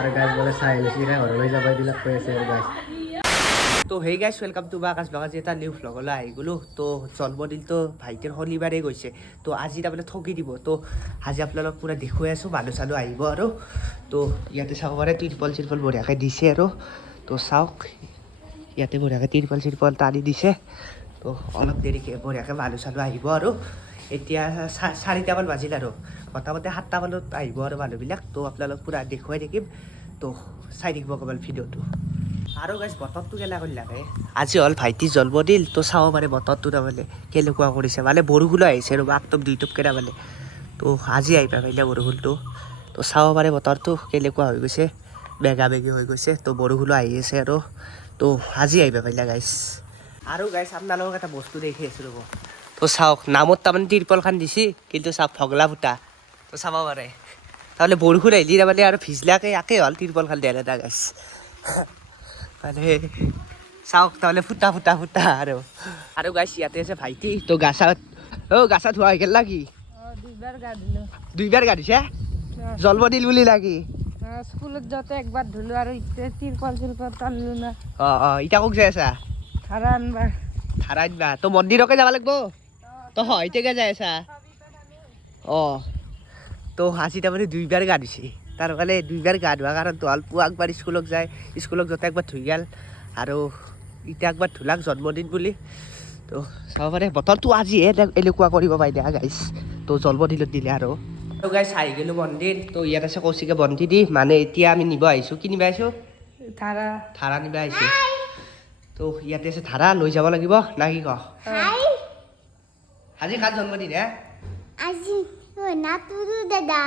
আৰু গাইজ বোলে চাই লৈছে ঘৰলৈ যাব এইবিলাক কৈ আছে আৰু গাইজ। তো হেই গাইজ ৱেলকাম টু আকাশ বাগাজি এটা নিউ ভ্লগলৈ আহি গ'লোঁ। তো জন্মদিনটো ভাইটিৰ শনিবাৰে গৈছে, তো আজি তাৰমানে ঠগি দিব। তো আজি আপোনালোক পূৰা দেখুৱাই আছোঁ, মানুহ চানুহ আহিব আৰু। তো ইয়াতে চাব পাৰে তিৰপল চিৰপল বঢ়িয়াকৈ দিছে আৰু। তো চাওক ইয়াতে বঢ়িয়াকৈ তিৰপল চিৰপল টানি দিছে। তো অলপ দেৰিকৈ বঢ়িয়াকৈ মানুহ চানুহ আহিব আৰু। এতিয়া 4টামান বাজিল আৰু মোটামুটি 7টা মানত আহিব আৰু মানুহবিলাক। তো আপোনালোক পূৰা দেখুৱাই থাকিম, তো চাই থাকিব অকণমান ভিডিঅ'টো। আৰু গাইজ বতৰটো কেনেকুৱা লাগে, আজি হ'ল ভাইটিৰ জন্মদিন। তো চাব পাৰে বতৰটো তাৰমানে কেনেকুৱা কৰিছে, মানে বৰষুণো আহিছে আৰু একদম দুই টপকেইটা মানে। তো আজি আহি পাৰিলে বৰষুণটো। তো চাব পাৰে বতৰটো কেনেকুৱা হৈ গৈছে, বেগা বেগি হৈ গৈছে। তো বৰষুণো আহি আছে আৰু। তো আজি আহিব পাৰিলে গাইজ। আৰু গাইজ আপোনালোকক এটা বস্তু দেখি আছোঁ ৰ'ব। তো চাওক নামত তাৰমানে তিৰপলখন দিছি, কিন্তু চাওক ভগলা ফুটা। তো চাব পাৰে তাৰমানে বৰষুণ আহিলি তাৰমানে আৰু ভিজলাকে একে হ'ল তিৰপলখন দিয়া এটা গাইজ। মানে চাওক তাৰমানে ফুটা ফুটা ফুটা আৰু গাইজ ইয়াতে আছে ভাইটি। তো গা চা ধোৱা হৈ গ'ল নাকি? দুইবাৰ গা ধুইছে জন্মদিন বুলি লাগি। স্কুলত যাওঁতে একবাৰ ধুলো আৰু এতিয়া তিৰপল চিৰপল টানলো না। এতিয়া ক'ত যাই আছা? ধাৰা আনবা। ধাৰা আনবা? তো মন্দিৰকে যাব লাগিব। তো হয়তেকে যাই আছা? তো আজি তাৰমানে দুইবাৰ গা ধুইছে। তাৰ কাৰণে দুইবাৰ গা ধোৱা কাৰণটো হ'ল পুৱা একবাৰ স্কুলত যায়, স্কুলত যাওঁতে একবাৰ ধুই গ'ল আৰু এতিয়া একবাৰ ধুলাক জন্মদিন বুলি। তো চাব পাৰে বতৰটো আজিহে এনেকুৱা কৰিব পাই দিয়া গাইজ। তো জন্মদিনত দিলে আৰু গাইজ আহি গ'লোঁ মন্দিৰ। তো ইয়াত আছে কৌশিকে বন্তি দি, মানে এতিয়া আমি নিব আহিছোঁ। কি নিব আহিছোঁ? ধাৰা নিব আহিছোঁ। তো ইয়াতে আছে ধাৰা, লৈ যাব লাগিব না কি কওঁ? আজি কাৰ জন্মদিন হে? আজি নাতুৰু দাদা।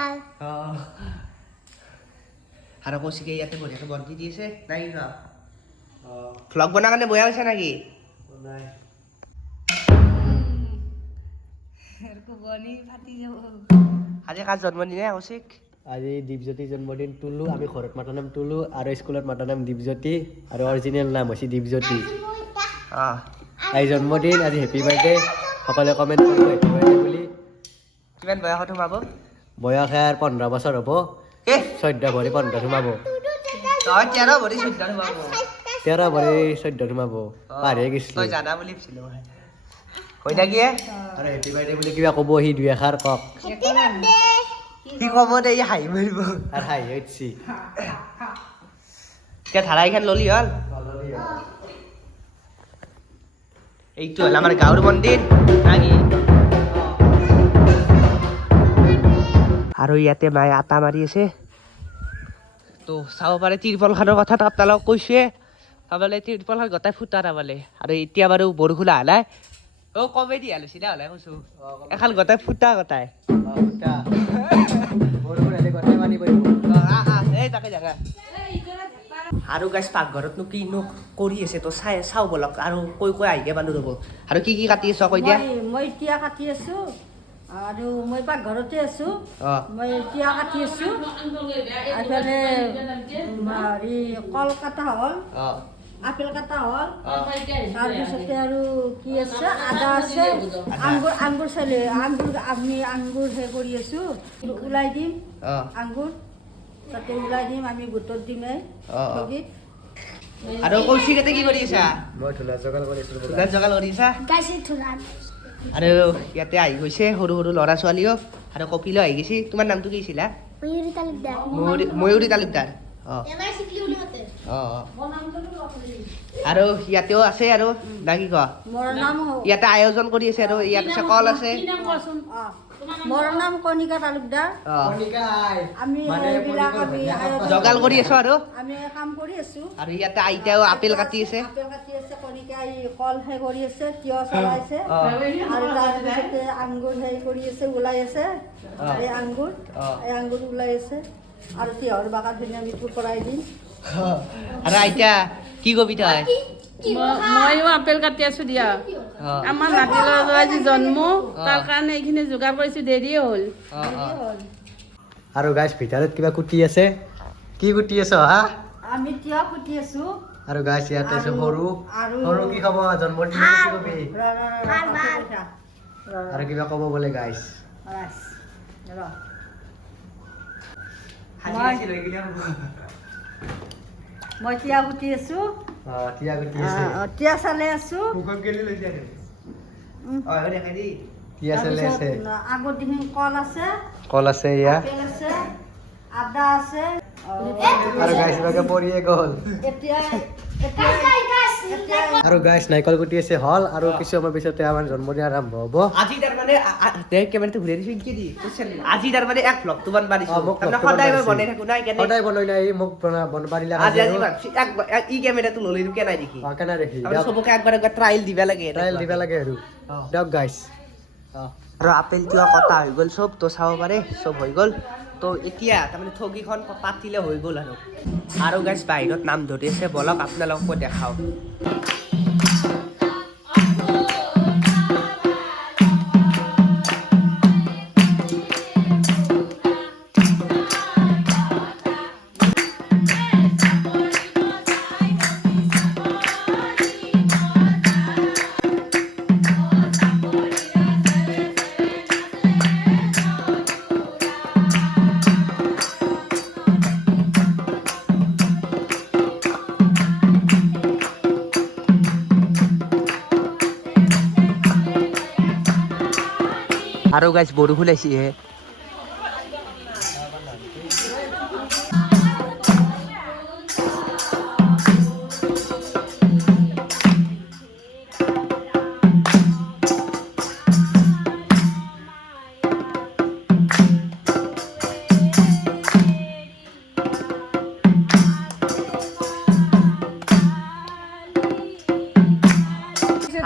আৰু কৌশিকে ইয়াতে বঢ়িয়াকৈ বন্তি দি আছে না কি কওঁ? ভ্লগ বনোৱাৰ কাৰণে বয়া হৈছে নাকি? আজি কাৰ জন্মদিন হে কৌশিক? আজি দীপজ্যোতিৰ জন্মদিন। তুলো আমি ঘৰত মাতাৰ নাম তুলো আৰু স্কুলত মাতাৰ নাম দীপজ্যোতি আৰু অৰিজিনেল নাম হৈছে দীপজ্যোতি। আজি জন্মদিন, আজি হেপী বাৰ্থডে। সকলোৱে কমেণ্ট কৰিব হেপী বাৰ্থডে বুলি। কিমান বয়সত সোমাব? বয়স ইয়াৰ 15 বছৰ হ'ব। 14 ভৰি 15 সোমাব। 13 ভৰি 14 সোমাব। 13 ভৰি 14 সোমাব। পাহৰিয়ে গৈছিলো। তই জানা বুলি ভাবিছিলো মই। হৈ থাকি আৰু হেপী বাৰ্থডে বুলি কিবা ক'ব, সি দুই এষাৰ কওক। কি ক'ব দে, হাঁহি মাৰিব আৰু হাঁহি উঠছি। এতিয়া ধাৰা এইখন ললি হ'ল। এইটো হ'ল আমাৰ গাঁৱৰ মন্দিৰ নাকি? আৰু ইয়াতে মায়ে আটা মাৰি আছে। তো চাব পাৰে তিৰপলখনৰ কথা আপোনালোকক কৈছোৱে। তাৰমানে তিৰপলখন গোটাই ফুটা তাৰমানে, আৰু এতিয়া বাৰু বৰষুণ অহা নাই। কমেডি হালিছি না হ'লে কৈছোঁ, এখন গোটাই ফুটা গোটাই। এই তাকে জাগা আৰু গাইজ পাকঘৰতনো কিনো কৰি আছে, তো চাওঁ বলক আৰু কৈ আহিকে পালোঁ ৰ'ব। আৰু কি কাটি আছ কৈ দিয়া? মই তিয়ঁহ কাটি আছো আৰু মই পাকঘৰতে আছো। মই তিয়ঁহ কাটি আছো, এইফালে হেৰি কল কাটা হ'ল, আপেল কাটা হ'ল, তাৰপিছতে আৰু কি আছে, আদা আছে, আঙ্গুৰ চালে আমি আঙ্গুৰ সেই কৰি আছো, ওলাই দিম আঙ্গুৰ তাতে ওলাই দিম, আমি গোটত দিমেই ঠগীত। আৰু কৌশিকতে কি কৰি আছা? মই ধূলা জগাল কৰিছিলোঁ। ধূলা জগাল কৰি আছা? গাইছে ধৰা আৰু ইয়াতে আহি গৈছে সৰু সৰু ল'ৰা ছোৱালীও, আৰু কপিলো আহি গৈছে। তোমাৰ নামটো কি আছিলা? ময়ূৰী তালুকদাৰ। ময়ূৰী তালুকদাৰ। আৰু ইয়াতেও আছে আৰু না কি কোৱা? ইয়াতে আয়োজন কৰি আছে আৰু ইয়াত আছে কল আছে। মোৰ নাম কণিকা তালুকদাৰ। আমি এইবিলাক আমি জগাল কৰি আছো আৰু আমি কাম কৰি আছো। আৰু ইয়াতে আইতাও আপেল কাটি আছে। আপেল কাটি আছে, কণিকাই কল সেই কৰি আছে, তিয়ঁহ চলাইছে, আৰু তাৰপিছতে আঙ্গুৰ সেই কৰি আছে, ওলাই আছে। এই আঙ্গুৰ ওলাই আছে, আৰু তিয়ঁহৰ বাগানখিনি আমি কৰাই দিম। আৰু আইতা কি কবি তই? ময়ো আপেল কাটি আছো দিয়া। আমাৰ নাতি ল'ৰা আজি জন্ম, তাৰ কাৰণে এইখিনি যোগাৰ কৰিছো, দেৰিয়ে হ'ল। আৰু গাইজ ভিতৰত কিবা কুটি আছে। কি কুটি আছ হা? আমি তিয়ঁহ কুটি আছো। আৰু গাইজ ইয়াতে আছে সৰু কি খাব জন্মদিন কি কবি? আৰু কিবা ক'ব বোলে গাইজ। মই তিয়া গুটি আছো টিয়া গুটি আছে তিয়া চালে আছো মুখত গেলি লৈ যায় দেখাই দি টিয়া চলে আছে আগৰ দিন কল আছে কল আছে ইয়া আপেল আছে আদা আছে আৰু গাইছ বাগে পৰিয়ে গ'ল এতিয়া আৰু গাইছ নাৰিকল গুটি আছে হল আৰু কিছু সময় পিছতে আমাৰ জন্মদিন আৰম্ভ হ'ব আজি তাৰ মানে দেখ কেমেৰাটো ঘূৰাই দিছো কি দি আজি তাৰ মানে এক ব্লগ তোমাৰ বানিছো মোক তাৰমানে vlog সদায় টো মই বনাই থাকো নাই কেনে সদায় বনাই নাই মোক বনবা দিলা আজি আজি ভাবছি এক ই কেমেৰাটো ললি কে নাই দেখি কেনে দেখি আমি সবকে একবাৰ ট্ৰায়েল দিবা লাগে ট্ৰায়েল দিবা লাগে আৰু দিয়ক গাইছ আৰু আপেলটো কটা হৈ গ'ল চব তো চাব পাৰে চব হৈ গ'ল তো এতিয়া তাৰমানে ঠগিখন পাতিলে হৈ গ'ল আৰু গাইছ বাহিৰত নাম ধৰি আছে বলক আপোনালোকক দেখাওঁ আৰু গাইছ বৰষুণ আহিছে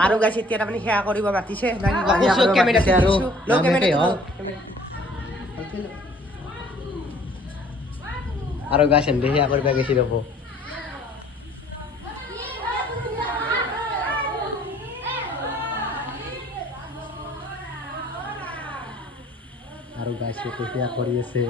আৰু গাইছ এতিয়া তাৰমানে সেয়া কৰিব মাতিছে আৰু গাইছ এনে সেয়া কৰিব গেছি ৰ'ব আৰু গাইছ সেয়া কৰি আছে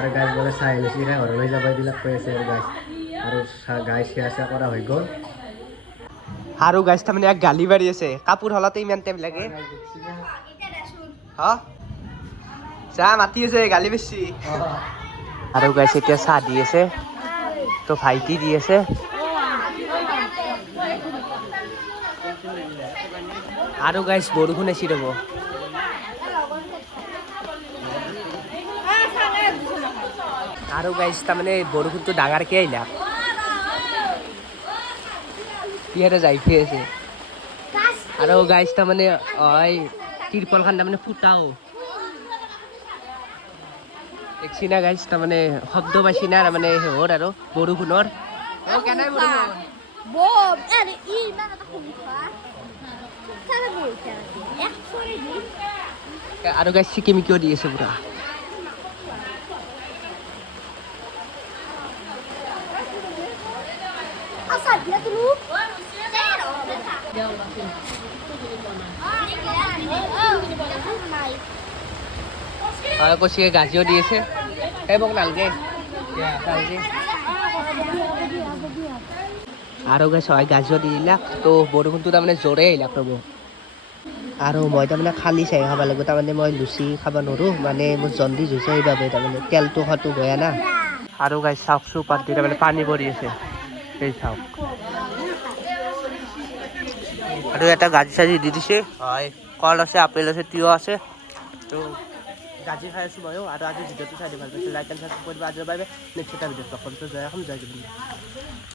আৰু গাইছ বোলে চাই লৈছি ঘৰলৈ যাব এইবিলাক কৈ আছে আৰু গাইছ আৰু গাইছ সেয়া কৰা হৈ গ'ল আৰু গাইছ তাৰমানে এক গালি মাৰি আছে কাপোৰ হলাতে ইমান টাইম লাগে হা চাহ মাতি আছে গালি বেছি আৰু গাইছ এতিয়া চাহ দি আছে তো ভাইটি দি আছে আৰু গাইছ বৰষুণ আহিছে ৰ'ব আৰু গাইছ তাৰমানে বৰষুণটো ডাঙৰকৈ আহিলা ইয়াতে যাই আছে আৰু গাইছ তাৰমানে তিৰপলখন তাৰমানে ফুটাও দেখছি না গাইছ তাৰমানে শব্দ পাইছি না তাৰমানে হেৰ আৰু বৰষুণৰ কেনে আৰু গাইছ চিকিমিকিও দি আছে পুৰা কৈছে গাজিও দি আছে এই মোক নালগে আৰু গাইছ গাজিও দি দিলাক তো বৰষুণটো তাৰমানে জোৰে আহিলাক ৰ'ব আৰু মই তাৰমানে খালী চাই খাব লাগিব তাৰমানে মই লুচি খাব নোৱাৰোঁ মানে মোৰ জণ্ডিছ হৈছে সেইবাবে তাৰমানে তেলটো খোৱাটো বেয়া না আৰু গাইছ চাওক চোপাত দি তাৰমানে পানী পৰি আছে সেই চাওক আৰু এটা গাজি চাজি দি দিছে হয় কল আছে আপেল আছে তিয়হ আছে তো গাজি খাই আছোঁ ময়ো আৰু আজি ভিডিঅ'টো চাই দিব ভাল পাইছোঁ লাইক এণ্ড সাবস্ক্ৰাইব কৰিব আজিৰ বাবে নেক্সট এটা ভিডিঅ'ত লগ কৰিম জয় অসম জয় জগন্নাথ